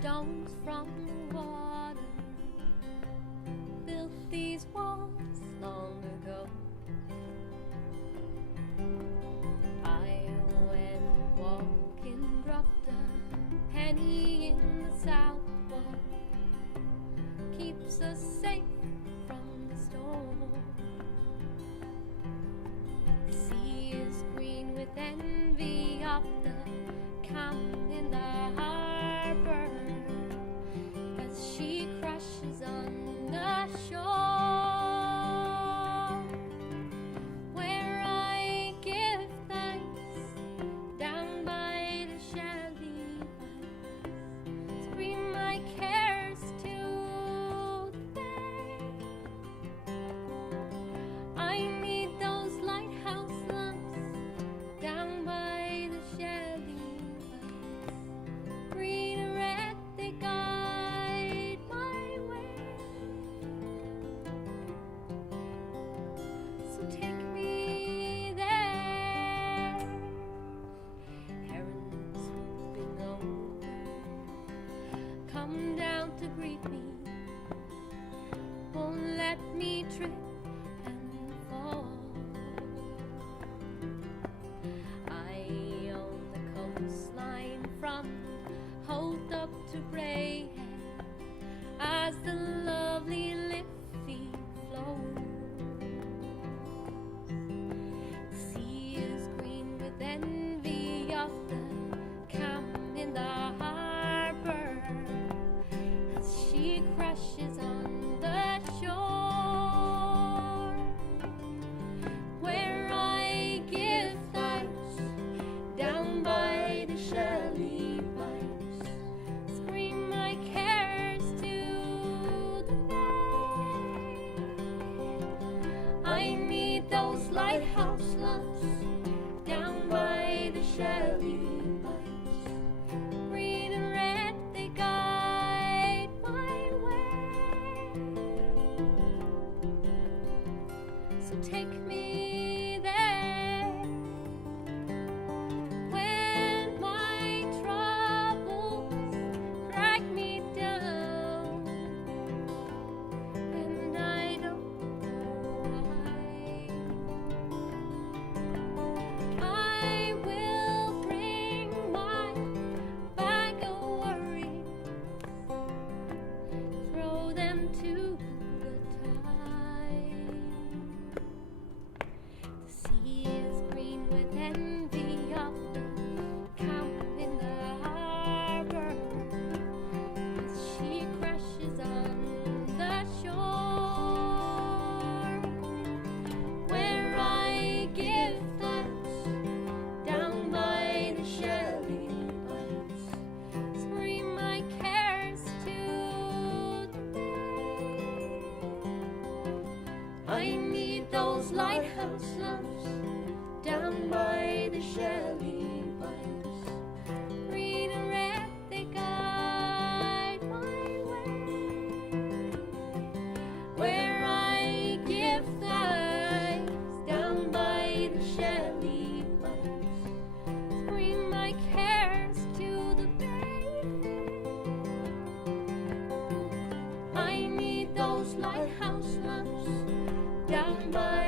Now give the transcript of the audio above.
stones from the water built these walls long ago. I went walking, dropped a penny in the south wall, keeps us safe from the storm. The sea is green with envy of the camp in the harbor as she crashes on the shore, where I give thanks down by the shelly banks, scream my cares to the bay. I need those lighthouse lamps down by the shelly banks, green and red they guide my way. So take me there, herons swooping over, come down to greet me, won't let me trip and fall. I own the coastline from Holt up to Braehead as the lovely Liffey flows. The sea is green with envy of the camp in the harbor as she crashes on the shore, where I give thanks down by the shelly banks, scream my cares to the bay. I need those lighthouse lamps down by the shelly banks, green and red they guide my way. So take me there when my troubles drag me down and I don't know why. I will bring my bag of worries, throw them to the tide. The sea is green with envy of the camp in the harbor as she crashes on the shore, where I give thanks down by the shelly banks, scream my cares to the bay. I need those lighthouse lamps down by the shelly banks, green and red they guide my way, where I give thanks down by the shelly banks, scream my cares to the bay. I need those lighthouse lamps down by